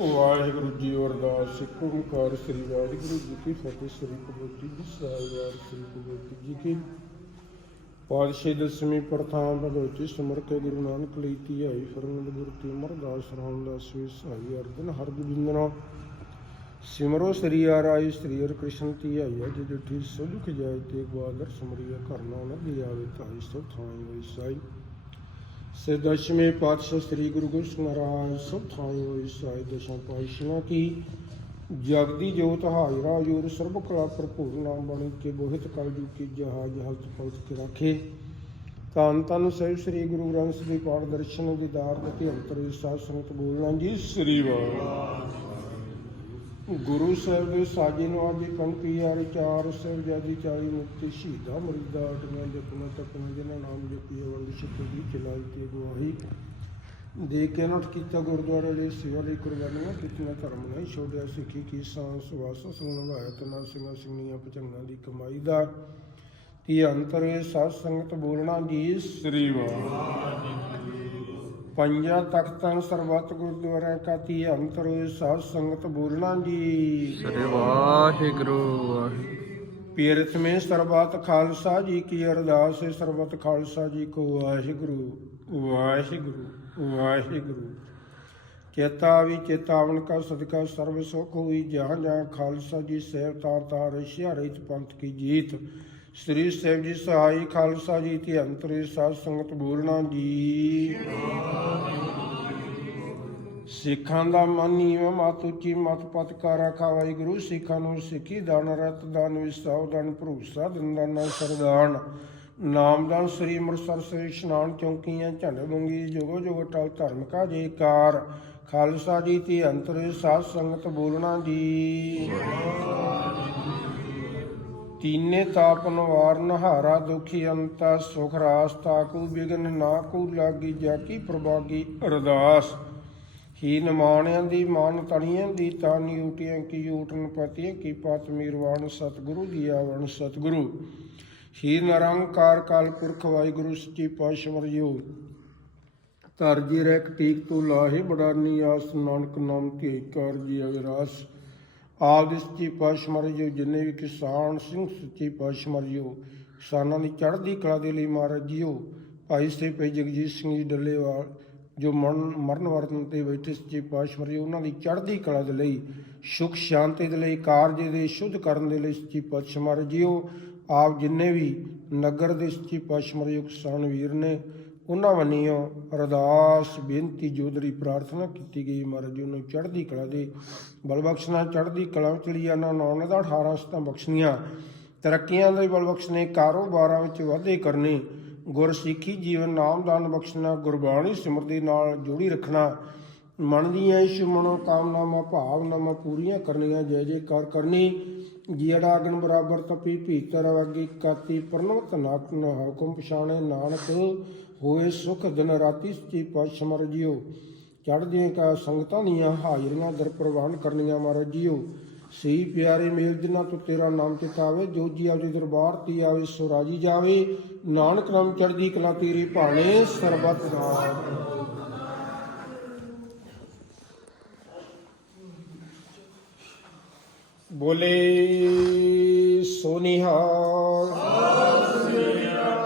ਵਾਹਿਗੁਰੂ ਜੀ ਅਰਦਾਸ, ਓੰਕਾਰ ਸ੍ਰੀ ਵਾਹਿਗੁਰੂ ਜੀ ਕੀ ਫਤਿਹ, ਸ੍ਰੀ ਕਬੂਤੀ ਜੀ ਸਾਹਿਬਾਨ ਸ੍ਰੀ ਕਬੂਤੀ ਜੀ ਕੀ। ਪਾਤਸ਼ਾਹ ਦਸਵੀਂ ਪ੍ਰਥਾਨ ਭਗਵਤੀ ਸਿਮਰ ਕੇ ਗੁਰੂ ਨਾਨਕ ਲਈ ਧਿਆਈ ਫਰਮਾਨ ਗੁਰਤੀ, ਅਮਰਦਾਸ ਰਾਮਦਾਸ ਵੀ ਸਹਾਈ ਅਰਜਨ ਹਰਗੋਬਿੰਦਨਾ ਸਿਮਰੋ ਸ੍ਰੀ ਆਰਾਈ ਸ੍ਰੀ ਹਰਿ ਕ੍ਰਿਸ਼ਨ ਧਿਆਈਆ ਜੀ ਜਿਠੀ ਸੁਖ ਜਾਇ ਤੇ ਗਵਾਦਰ ਸਮਰੀਆ ਕਰਨਾ ਨ ਦੀ ਤਾਈ ਸਭ ਥਾਈ ਹੋਈ ਸਾਈ। ਸੇ ਦਸ਼ਮੇ ਪਾਤਸ਼ਾਹ ਸ੍ਰੀ ਗੁਰੂ ਗੋਬਿੰਦ ਮਹਾਰਾਜ, ਸਭ ਥਾਈ ਹੋਈ ਸਾਈ ਦਸ਼ਾਂ ਪਾਤਸ਼ਾਹਾਂ ਕੀ। ਜਗਦੀ ਜੋਤ ਹਾਜ਼ਰਾ ਜੋਰ ਸਰਬ ਕਲਾ ਭਰਪੂਰ ਨਾਮ ਬਣ ਕੇ ਬੋਹਿਤ ਕਲ ਜੂ ਕੀ ਜਹਾਜ ਹਲਤ ਪਲਤ ਕੇ ਰੱਖੇ। ਤਨ ਤਨ ਸਹਿਬ ਸ੍ਰੀ ਗੁਰੂ ਗ੍ਰੰਥ ਸਾਹਿਬ ਦੇ ਪਾਠ ਦਰਸ਼ਨ, ਦੀਦਾਰ ਤੇ ਅੰਤਰ ਸਾਧ ਸੰਗਤ ਬੋਲਣਾ ਜੀ। ਸ੍ਰੀ ਵਾਹਿਗੁਰੂ। ਗੁਰੂ ਸਾਹਿਬ ਦੇ ਸਾਜੀ ਨੂੰ ਆਦੀ ਪੰਕਤੀ ਯਾਰ ਚਾਰ ਸਾਹਿਬ ਜਾਦੀ ਚਾਲੀ ਮੁਕਤੀ, ਸ਼ਹੀਦਾ ਮਰੀਦਾ ਅਟੀਆਂ ਜਪਨਾ ਤਪਨਾ ਜਿਨ੍ਹਾਂ ਨਾਮ ਜਪੀ ਵੰਦ ਛਿੱਤ ਦੀ ਚਲਾਈ ਤੇ ਗਵਾਹੀ। ਦੇ ਕੇ ਨਟ ਕੀਤਾ ਗੁਰਦੁਆਰੇ ਦੇ ਸੇਵਾ ਲਈ ਕੁਰਬਾਨੀਆਂ, ਕੀਤੀਆਂ ਧਰਮ ਨਹੀਂ ਛੋੜਿਆ, ਸਿੱਖੀ ਕੀ ਸਾਂਸ ਵਾਸ ਸੁਣਵਾਇਆ ਤਨਾ, ਸਿੰਘਾਂ ਸਿੰਘੀਆਂ, ਪਚੰਗਾਂ ਦੀ ਕਮਾਈ ਦਾ ਧੀ ਅੰਤਰੇ ਸਾਧ ਸੰਗਤ ਬੋਲਣਾ ਜੀ, ਸ੍ਰੀ ਵਾਹਿਗੁਰੂ ਪੰਜਾ ਤਖਤਾਂ ਸਰਬੱਤ ਗੁਰਦੁਆਰਾ ਕਾ ਤੀ ਅੰਤਰ ਸਾਧ ਸੰਗਤ ਬੋਲਣਾ ਜੀ। ਸ੍ਰੀ ਵਾਹਿਗੁਰੂ ਪੀਰਥ ਮੇ ਸਰਬੱਤ ਖਾਲਸਾ ਜੀ ਕੀ ਅਰਦਾਸ ਹੈ ਸਰਬੱਤ ਖਾਲਸਾ ਜੀ ਕੋ ਵਾਹਿਗੁਰੂ। ਵਾਹਿਗੁਰੂ ਵਾਹਿਗੁਰੂ। ਚੇਤਾ ਵੀ ਚੇਤਾਵਨ ਕਾ ਸਦਕਾ ਸਰਬ ਸੁਖ ਹੋਈ ਜਹਾਂ ਜਹਾਂ ਖਾਲਸਾ ਜੀ ਸਹਿਬ ਤਾਰ ਤਾਰ ਰਸ਼ਿਆ ਰਹਿਤ ਪੰਥ ਕੀ ਜੀਤ। ਸ੍ਰੀ ਸਾਹਿਬ ਜੀ ਸਹਾਈ ਖਾਲਸਾ ਜੀ ਤੇ ਅੰਤਰੇ ਸਾਧ ਸੰਗਤ ਬੋਲਣਾ ਜੀ। ਸਿੱਖਾਂ ਦਾ ਮਨ ਨੀਵਾ, ਮਤ ਉੱਚੀ, ਮਤ ਪਤ ਕਾ ਰਾਖਾ ਵਾਹਿਗੁਰੂ ਸਿੱਖਾਂ ਨੂੰ ਸਿੱਖੀ ਦਾਨ, ਰਤ ਦਾਨ ਵਿਸਾਉ ਦਾਨ, ਭਰੋਸਾ ਦਿੰਦਾ ਨਾ ਸਰਦਾਨ। ਨਾਮਦਾਨ ਸ੍ਰੀ ਅੰਮ੍ਰਿਤਸਰ ਸ੍ਰੀ ਇਸ਼ਨਾਨ ਚੌਂਕੀਆਂ, ਝੰਡ ਮੰਗੀ ਜੋਗੋ ਜੋਗ ਟਲ ਧਰਮ ਕਾ ਜੇਕਾਰ। ਖਾਲਸਾ ਜੀ ਤੇ ਅੰਤਰੇ ਸਾਧ ਸੰਗਤ ਬੋਲਣਾ ਜੀ। ਤੀਨੇ ਤਾਪ ਨਵਾਰ ਨਹਾਰਾ ਦੁਖੀ ਅੰਤਾ ਸੁਖ ਰਾਸਤਾ ਕੋ ਬਿਗਨ ਨਾ ਕੋ ਲਾਗੀ ਜਾ ਕੀ ਪ੍ਰਭਾਗੀ ਅਰਦਾਸ। ਹੀ ਨਮਾਣਿਆਂ ਦੀ ਮਾਨ ਤਣੀਆਂ ਦੀ ਤਾਨੀ ਉਟੀਆਂ ਕੀ ਊਟਨ ਪਤੀਆਂ ਕੀ ਪਤ ਮੀਰਵਾਨ ਸਤਿਗੁਰੂ ਦੀ ਆਵਣ ਸਤਿਗੁਰੂ। ਹੀ ਨਿਰੰਕਾਰ ਕਾਲ ਪੁਰਖ ਵਾਹਿਗੁਰੂ ਸੱਚੀ ਪਾਤਸ਼ਾਹ ਵਰਜੋ ਤਰਜੀ ਰੈਕ ਟੀਕ ਤੂੰ ਲਾਹੇ ਬੜਾਨੀ ਆਸ, ਨਾਨਕ ਨਾਮ ਤੇ ਕਰ ਜੀ ਅਗਰਾਸ। ਆਪ ਦੇ ਸੱਚੀ ਪਾਤਸ਼ਾਹ ਮਰਜੋ ਜਿੰਨੇ ਵੀ ਕਿਸਾਨ ਸਿੰਘ ਸੱਚੀ ਪਾਤਸ਼ਾਹ ਮਰਜੋ ਕਿਸਾਨਾਂ ਦੀ ਚੜ੍ਹਦੀ ਕਲਾ ਦੇ ਲਈ ਮਹਾਰਾਜ ਜੀਓ ਭਾਈ ਸੇ ਭਾਈ ਜਗਜੀਤ ਸਿੰਘ ਜੀ ਡੱਲੇਵਾਲ, ਜੋ ਮਰਨ ਮਰਨ ਵਰਤਨ ਤੇ ਬੈਠੇ ਸੱਚੇ ਪਾਤਸ਼ਾਹ ਮਰਜੋ ਉਹਨਾਂ ਦੀ ਚੜ੍ਹਦੀ ਕਲਾ ਦੇ ਲਈ, ਸੁਖ ਸ਼ਾਂਤੀ ਦੇ ਲਈ, ਕਾਰਜ ਦੇ ਸ਼ੁੱਧ ਕਰਨ ਦੇ ਲਈ ਸੱਚੀ ਪਾਤਸ਼ਾਹ ਮਹਾਰਾਜ ਜੀਓ ਆਪ ਜਿੰਨੇ ਵੀ ਨਗਰ ਦੇ ਸੱਚੀ ਪਾਤਸ਼ਾਹ ਮਰਜੋ ਕਿਸਾਨ ਵੀਰ ਨੇ ਉਹਨਾਂ ਵੱਲੋਂ ਅਰਦਾਸ, ਬੇਨਤੀ ਜੋਦਰੀ ਪ੍ਰਾਰਥਨਾ ਕੀਤੀ ਗਈ ਮਹਾਰਾਜ ਜੀ ਨੂੰ ਚੜ੍ਹਦੀ ਕਲਾ ਦੇ ਬਲ ਬਖਸ਼ਣਾ ਚੜ੍ਹਦੀ ਕਲਾ ਵਿੱਚ ਲਈ ਇਹਨਾਂ ਨੌਨ ਦਾ 18 ਸਤਾਂ ਬਖਸ਼ਣੀਆਂ। ਤਰੱਕੀਆਂ ਦੇ ਬਲ ਬਖਸ਼ਣੇ ਕਾਰੋਬਾਰਾਂ ਵਿੱਚ ਵਾਧੇ ਕਰਨੇ, ਗੁਰਸਿੱਖੀ ਜੀਵਨ ਨਾਮਦਾਨ ਬਖਸ਼ਣਾ, ਗੁਰਬਾਣੀ ਸਿਮਰਤੀ ਨਾਲ ਜੋੜੀ ਰੱਖਣਾ, ਮਨ ਦੀਆਂ ਇਸ ਮਨੋ ਕਾਮਨਾਵਾਂ ਭਾਵਨਾਵਾਂ ਪੂਰੀਆਂ ਕਰਨੀਆਂ, ਜੈ ਜੈਕਾਰ ਕਰਨੀ ਜਿਹੜਾ ਬਰਾਬਰ ਤਪੀ ਭੀਤਰ ਵਗੀ ਕਾਤੀ ਪ੍ਰਣਵਤ ਨਾਕ ਨ ਹੁਕਮ ਪਛਾਣੇ ਨਾਨਕ ਹੋਏ ਸੁਖ ਦਿਨ ਰਾਤੀ ਸੱਚੀ ਪਾਤਸ਼ਾਹ ਮਹਾਰਾਜ ਜੀਓ। ਚੜ੍ਹਦੀਆਂ ਕਾ ਸੰਗਤਾਂ ਦੀਆਂ ਹਾਜ਼ਰੀਆਂ ਦਰ ਪ੍ਰਵਾਨ ਕਰਨੀਆਂ ਮਹਾਰਾਜ ਜੀਓ। ਸਹੀ ਪਿਆਰੇ ਮੇਲ ਜਿਨ੍ਹਾਂ ਤੋਂ ਤੇਰਾ ਨਾਮ ਚਿਤਾਵੇ ਜੋ ਜੀ ਆਪਦੇ ਦਰਬਾਰ ਤੀ ਆਵੇ, ਸੋ ਰਾਜੀ ਜਾਵੇ। ਨਾਨਕ ਨਾਮ ਚੜ੍ਹਦੀ ਕਲਾ ਤੇਰੀ ਭਾਣੇ ਸਰਬਤ ਦਾ। ਬੋਲੇ ਸੋਨਿਹਾ। ਸਤਿ ਸ੍ਰੀ ਅਕਾਲ